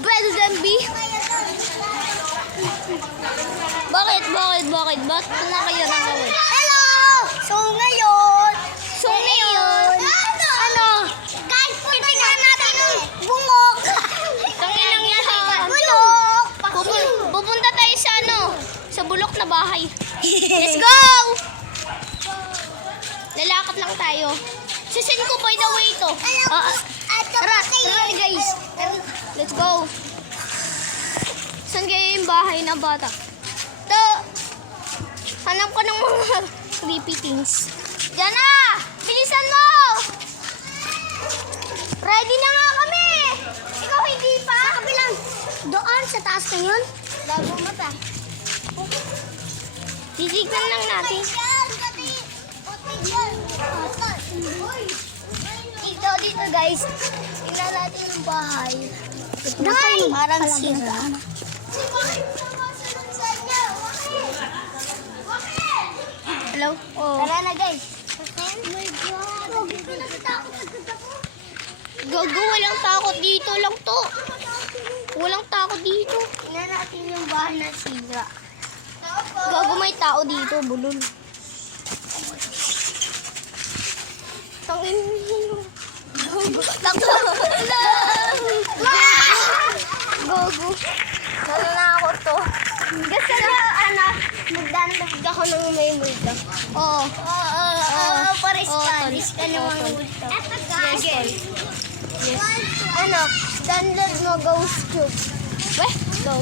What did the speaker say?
better than B. Bakit? Ba't na kayo nangawin? Hello! So ngayon, Ano? guys, titignan natin yung bungok. Tanginang yan ha. Bulok! Pupunta tayo sa sa bulok na bahay. Let's go! Lalakad lang tayo. Sisend ko by the way ito. Tara guys. Let's go. Saan kaya yung bahay na bata? Hanap ko ng mga creepy things. Diyan na! Bilisan mo! Ready na nga kami! Ikaw hindi pa? Sa kabilang, doon sa taas na yun. Bago mata. Titignan lang natin. Dito guys, tingnan natin yung bahay. Parang sira. Hello? Oh. Tara na guys. Gago, walang takot dito lang to. Walang takot dito. Tingnan natin yung bahay na sira. Gago, may tao dito, bulol. Tangin mo. Takbo. Gago. Nananakot to. Gusto na, magdandagdag ako ng may multo. Oo. Paris Oo, ka. tol. Dis ka naman Oo, tol. multo. Yes, tol. Ano, standard mo ghost cube. Weh,